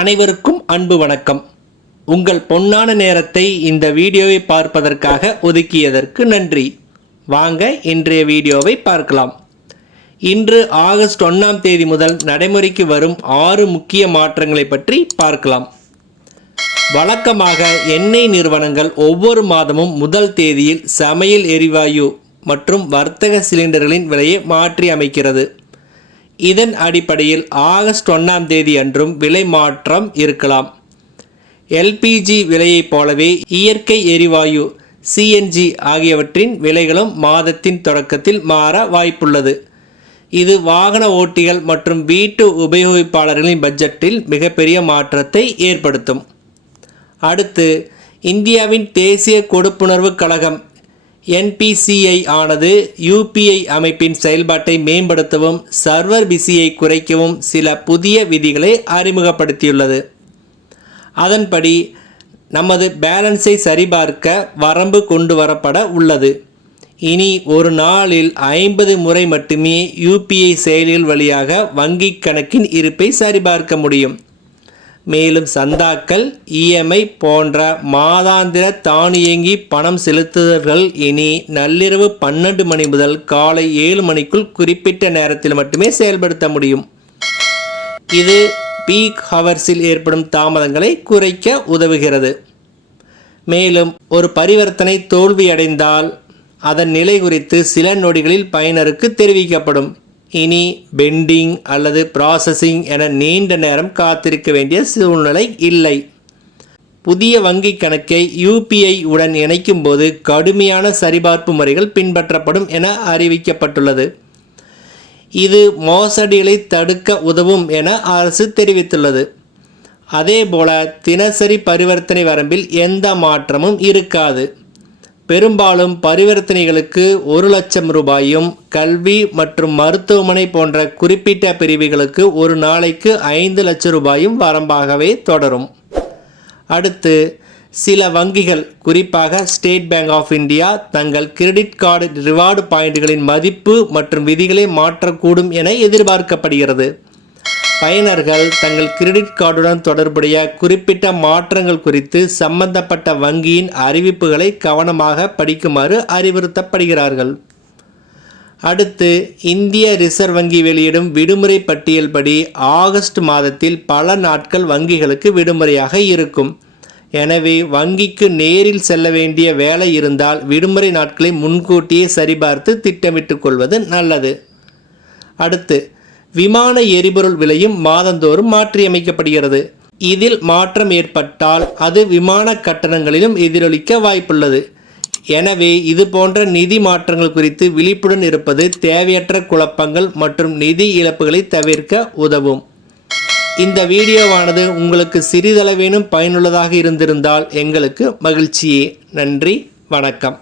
அனைவருக்கும் அன்பு வணக்கம். உங்கள் பொன்னான நேரத்தை இந்த வீடியோவை பார்ப்பதற்காக ஒதுக்கியதற்கு நன்றி. வாங்க இன்றைய வீடியோவை பார்க்கலாம். இன்று ஆகஸ்ட் 1ஆம் தேதி முதல் நடைமுறைக்கு வரும் 6 முக்கிய மாற்றங்களை பற்றி பார்க்கலாம். வழக்கமாக எண்ணெய் நிறுவனங்கள் ஒவ்வொரு மாதமும் முதல் தேதியில் சமையல் எரிவாயு மற்றும் வர்த்தக சிலிண்டர்களின் விலையை மாற்றி அமைக்கிறது. இதன் அடிப்படையில் ஆகஸ்ட் 1ஆம் தேதி அன்றும் விலை மாற்றம் இருக்கலாம். எல்பிஜி விலையைப் போலவே இயற்கை எரிவாயு சிஎன்ஜி ஆகியவற்றின் விலைகளும் மாதத்தின் தொடக்கத்தில் மாற வாய்ப்புள்ளது. இது வாகன ஓட்டிகள் மற்றும் வீட்டு உபயோகிப்பாளர்களின் பட்ஜெட்டில் மிகப்பெரிய மாற்றத்தை ஏற்படுத்தும். அடுத்து, இந்தியாவின் தேசிய கொடுப்புணர்வு கழகம் என்பிசிஐ ஆனது யூபிஐ அமைப்பின் செயல்பாட்டை மேம்படுத்தவும் சர்வர் பிஸியை குறைக்கவும் சில புதிய விதிகளை அறிமுகப்படுத்தியுள்ளது. அதன்படி நமது பேலன்ஸை சரிபார்க்க வரம்பு கொண்டு வரப்பட உள்ளது. இனி ஒரு நாளில் 50 முறை மட்டுமே யூபிஐ செயலிகள் வழியாக வங்கிக் கணக்கின் இருப்பை சரிபார்க்க முடியும். மேலும் சந்தாக்கள், இஎம்ஐ போன்ற மாதாந்திர தானியங்கி பணம் செலுத்துதல்கள் இனி நள்ளிரவு 12 மணி முதல் காலை 7 மணிக்குள் குறிப்பிட்ட நேரத்தில் மட்டுமே செயல்படுத்த முடியும். இது பீக் ஹவர்ஸில் ஏற்படும் தாமதங்களை குறைக்க உதவுகிறது. மேலும் ஒரு பரிவர்த்தனை தோல்வியடைந்தால் அதன் நிலை குறித்து சில நொடிகளில் பயனருக்கு தெரிவிக்கப்படும். இனி பெண்டிங் அல்லது ப்ராசஸிங் என நீண்ட நேரம் காத்திருக்க வேண்டிய சூழ்நிலை இல்லை. புதிய வங்கி கணக்கை யூபிஐ உடன் இணைக்கும் போது கடுமையான சரிபார்ப்பு முறைகள் பின்பற்றப்படும் என அறிவிக்கப்பட்டுள்ளது. இது மோசடிகளை தடுக்க உதவும் என அரசு தெரிவித்துள்ளது. அதேபோல தினசரி பரிவர்த்தனை வரம்பில் எந்த மாற்றமும் இருக்காது. பெரும்பாலும் பரிவர்த்தனைகளுக்கு 1 லட்சம் ரூபாயும், கல்வி மற்றும் மருத்துவமனை போன்ற குறிப்பிட்ட பிரிவுகளுக்கு ஒரு நாளைக்கு 5 லட்சம் ரூபாயும் வரம்பாகவே தொடரும். அடுத்து, சில வங்கிகள் குறிப்பாக ஸ்டேட் பேங்க் ஆஃப் இந்தியா தங்கள் கிரெடிட் கார்டு ரிவார்டு பாயிண்ட்களின் மதிப்பு மற்றும் விதிகளை மாற்றக்கூடும் என எதிர்பார்க்கப்படுகிறது. பயனர்கள் தங்கள் கிரெடிட் கார்டுடன் தொடர்புடைய குறிப்பிட்ட மாற்றங்கள் குறித்து சம்பந்தப்பட்ட வங்கியின் அறிவிப்புகளை கவனமாக படிக்குமாறு அறிவுறுத்தப்படுகிறார்கள். அடுத்து, இந்திய ரிசர்வ் வங்கி வெளியிடும் விடுமுறை பட்டியல் படி ஆகஸ்ட் மாதத்தில் பல நாட்கள் வங்கிகளுக்கு விடுமுறையாக இருக்கும். எனவே வங்கிக்கு நேரில் செல்ல வேண்டிய வேலை இருந்தால் விடுமுறை நாட்களை முன்கூட்டியே சரிபார்த்து திட்டமிட்டுக் கொள்வது நல்லது. அடுத்து, விமான எரிபொருள் விலையும் மாதந்தோறும் மாற்றியமைக்கப்படுகிறது. இதில் மாற்றம் ஏற்பட்டால் அது விமான கட்டணங்களிலும் எதிரொலிக்க வாய்ப்புள்ளது. எனவே இது போன்ற நிதி மாற்றங்கள் குறித்து விழிப்புடன் இருப்பது தேவையற்ற குழப்பங்கள் மற்றும் நிதி இழப்புகளை தவிர்க்க உதவும். இந்த வீடியோவானது உங்களுக்கு சிறிதளவேனும் பயனுள்ளதாக இருந்திருந்தால் எங்களுக்கு மகிழ்ச்சியே. நன்றி, வணக்கம்.